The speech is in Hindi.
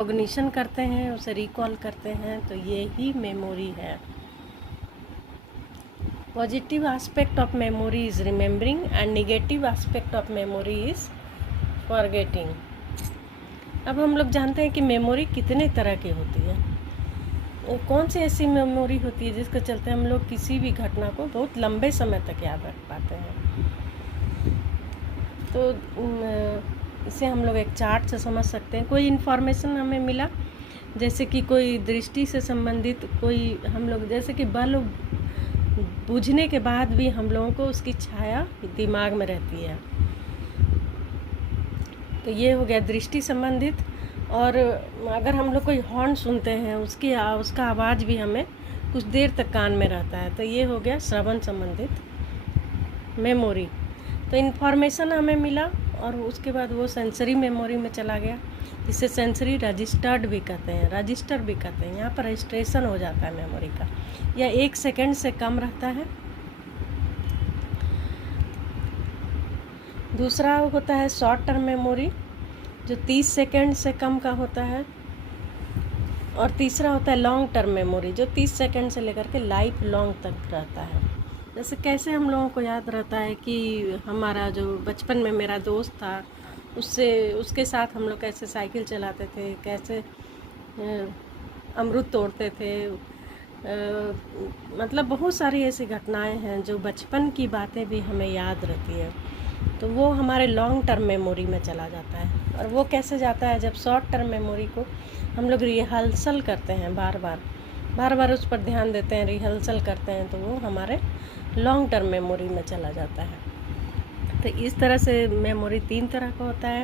कॉग्निशन करते हैं, उसे रिकॉल करते हैं, तो ये ही मेमोरी है। Positive aspect of memory is remembering and negative aspect of memory is forgetting. अब हम लोग जानते हैं कि मेमोरी कितने तरह की होती है। कौन सी ऐसी मेमोरी होती है जिसके चलते हम लोग किसी भी घटना को बहुत लंबे समय तक याद रख पाते हैं। तो इसे हम लोग एक चार्ट से समझ सकते हैं। कोई इन्फॉर्मेशन हमें मिला, जैसे कि कोई दृष्टि से संबंधित कोई, हम लोग जैसे कि बल्ब बुझने के बाद भी हम लोगों को उसकी छाया दिमाग में रहती है, तो ये हो गया दृष्टि संबंधित। और अगर हम लोग कोई हॉर्न सुनते हैं, उसका आवाज़ भी हमें कुछ देर तक कान में रहता है, तो ये हो गया श्रवण संबंधित मेमोरी। तो इन्फॉर्मेशन हमें मिला और उसके बाद वो सेंसरी मेमोरी में चला गया, जिसे सेंसरी रजिस्टर्ड भी कहते हैं, रजिस्टर भी कहते हैं। यहाँ पर रजिस्ट्रेशन हो जाता है मेमोरी का, या 1 सेकेंड से कम रहता है। दूसरा होता है शॉर्ट टर्म मेमोरी, जो 30 सेकेंड से कम का होता है। और तीसरा होता है लॉन्ग टर्म मेमोरी, जो 30 सेकेंड से लेकर के लाइफ लॉन्ग तक रहता है। जैसे कैसे हम लोगों को याद रहता है कि हमारा जो बचपन में मेरा दोस्त था, उसके साथ हम लोग कैसे साइकिल चलाते थे, कैसे अमरूद तोड़ते थे, मतलब बहुत सारी ऐसी घटनाएं हैं जो बचपन की बातें भी हमें याद रहती है, तो वो हमारे लॉन्ग टर्म मेमोरी में चला जाता है। और वो कैसे जाता है, जब शॉर्ट टर्म मेमोरी को हम लोग रिहर्सल करते हैं, बार बार उस पर ध्यान देते हैं, रिहर्सल करते हैं, तो वो हमारे लॉन्ग टर्म मेमोरी में चला जाता है। तो इस तरह से मेमोरी 3 तरह का होता है।